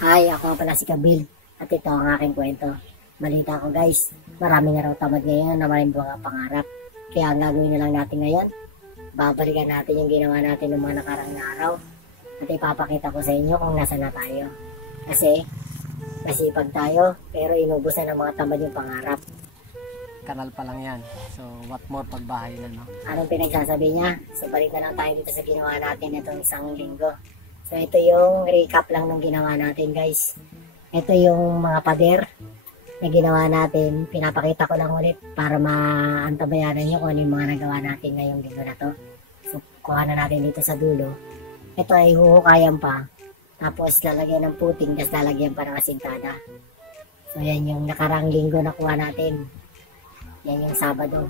Hi, ako nga pala si Kabil at ito ang aking kwento. Balita ko guys, marami na raw tamad ngayon na maraming mga pangarap. Kaya ang gagawin na lang natin ngayon, babalikan natin yung ginawa natin ng mga nakarang araw at ipapakita ko sa inyo kung nasa na tayo. Kasi masipag tayo pero inubos na ng mga tamad yung pangarap. Kanal pa lang yan. So, what more pagbahay na, no? Anong pinagsasabi niya? So, balik na lang tayo dito sa ginawa natin itong isang linggo. So, ito yung recap lang ng ginawa natin, guys. Ito yung mga pader na ginawa natin. Pinapakita ko lang ulit para maantabayanan nyo kung ano yung mga nagawa natin ngayong linggo na to. So, kuha na natin dito sa dulo. Ito ay huhukayan pa. Tapos, lalagyan ng puting, tapos lalagyan pa ng asintada. So, yan yung nakarang linggo na kuha natin. Yan yung Sabado.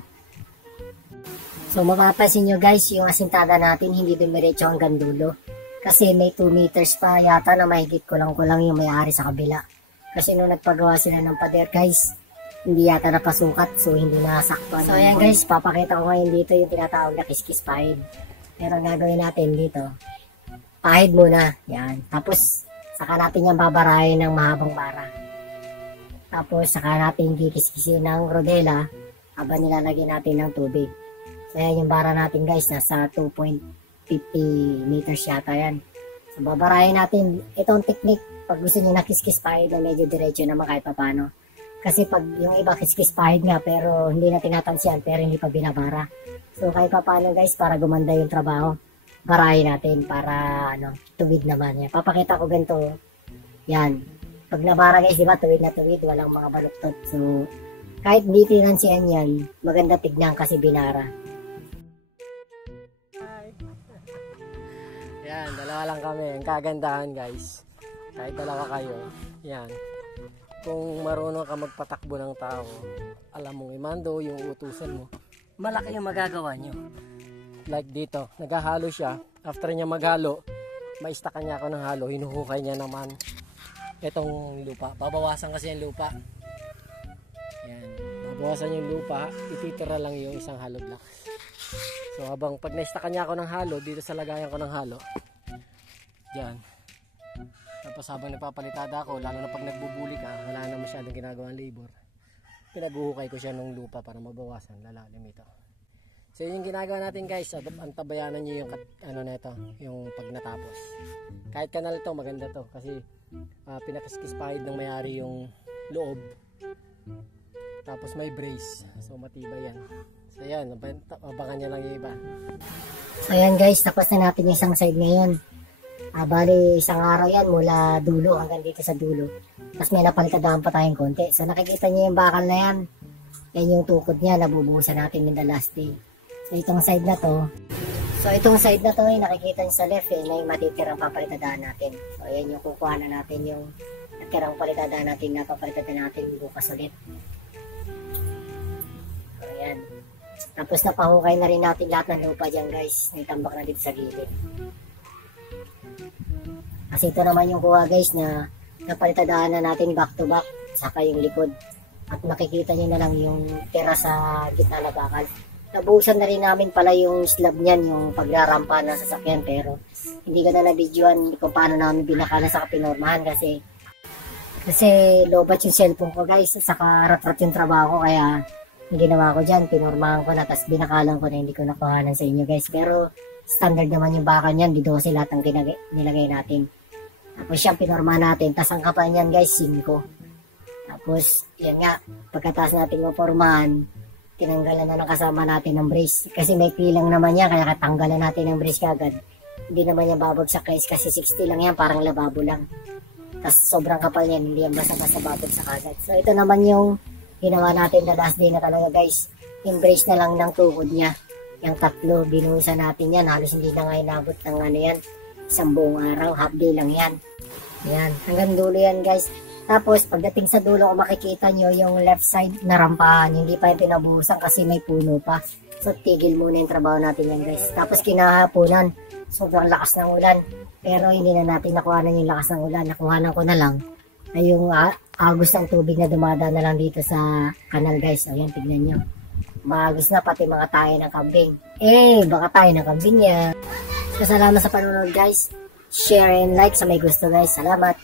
So mapapansin nyo guys, yung asintada natin hindi dumiretso hanggang dulo. Kasi may 2 meters pa yata na mahigit kulang yung may-ari sa kabila. Kasi nung nagpagawa sila ng pader guys, hindi yata napasukat, so hindi nasaktuan. So ayan guys, papakita ko ngayon dito yung tinatawag na kiskis pahid. Pero ang gagawin natin dito, pahid muna. Yan. Tapos saka natin yung babarahin ng mahabang bara. Tapos saka natin kikiskisin ng rodela habang nilalagyan natin ng tubig. So yan yung bara natin guys, nasa 2.50 meters yata yan. So babarahin natin itong technique pag gusto nyo na kiskis pahid na medyo diretso naman kahit papano. Kasi pag yung iba kiskis pahid nga pero hindi na tinatansiyan pero hindi pa binabara. So kahit papano guys, para gumanda yung trabaho, barahin natin para tuwid naman. Yan. Papakita ko ganito. Yan. Pag nabara guys, di ba, tuwid na tuwid, walang mga baluktot. So, kahit hindi tinansiyan yan, maganda tignan kasi binara. Yan, dalawa lang kami. Ang kagandahan guys, kahit dalawa kayo, yan. Kung marunong ka magpatakbo ng tao, alam mong imando yung utusan mo, malaki yung magagawa nyo. Like dito, naghahalo siya. After niya maghalo, maistakan niya ako ng halo, hinuhukay niya naman itong lupa. Babawasan kasi yung lupa. Yan. Babawasan yung lupa, ititira lang yung isang halo block. So habang pag naistakan niya ako ng halo, dito sa lagayan ko ng halo, dyan. Tapos habang napapalitada ako, lalo na pag nagbubuli ka, wala na masyadong ginagawang labor, pinaghuhukay ko siya ng lupa para mabawasan, lalalim ito. So yun yung ginagawa natin guys, antabayanan nyo yung nito, yung pag natapos. Kahit kanal to, maganda to kasi pinakiskis pahid ng may-ari yung loob. Tapos may brace, so matibay yan. So yan, abangan nyo lang yung iba. So yan guys, tapos na natin yung isang side ngayon. Bali isang araw yan mula dulo hanggang dito sa dulo. Tapos may napalitadahan pa tayong konti. So nakikita nyo yung bakal na yan. Yan yung tukod niya, nabubuhusan natin in the last day. So itong side na to, ay nakikita nyo sa left na yung matitirang papalitadahan natin. So ayan yung kukuha na natin yung natirang palitadahan natin na papalitadahan natin bukas ulit. So ayan. Tapos napahukay na rin natin lahat ng lupa dyan guys. Nagtambak na dito sa gilid. Kasi ito naman yung kuha guys na napalitadahan na natin back to back. Saka yung likod. At makikita nyo na lang yung tira sa gitna na bakal. Nabuhusan na rin namin pala yung slab niyan, yung pagrarampa ng sasakyan. Pero hindi ko na na-videoan kung paano namin binakala sa pinormahan kasi lobat yung cellphone ko guys. Saka rat-rat yung trabaho ko kaya ginawa ko dyan, pinormahan ko na, tapos binakalan ko na, hindi ko nakuhanan sa inyo guys. Pero standard naman yung bakal niyan, dito kasi lahat ang nilagay natin. Tapos siyang pinormahan natin, tapos ang kapal niyan guys, 5. Tapos, yan nga, pagkataas natin mapormahan, tinanggalan na ng kasama natin ng brace. Kasi may pilang naman yan, kaya katanggalan natin ng brace kagad. Hindi naman yan babagsak guys, kasi 60 lang yan, parang lababo lang. Tapos sobrang kapal yan, hindi yan basta-basta babagsak kagad. So ito naman yung ginawa natin the last day na talaga guys. Yung brace na lang ng tuhod niya. Yung 3, binuhusan natin yan. Halos hindi na nga inabot ng yan. Isang buong araw, half day lang yan. Yan, hanggang dulo yan guys. Tapos pagdating sa dulo, kung makikita nyo yung left side na rampahan, hindi pa yung pinabuhusan kasi may puno pa. So tigil muna yung trabaho natin yan guys. Tapos kinahaponan, sobrang lakas ng ulan. Pero hindi na natin nakuhanan yung lakas ng ulan. Nakuhanan ko na lang ay yung agos ng tubig na dumadaan na lang dito sa kanal guys. O yan, tignan nyo. Maagos na pati mga tayo ng kambing. Baka tayo ng kambing yan. So salamat sa panonood guys. Share and like sa may gusto guys. Salamat.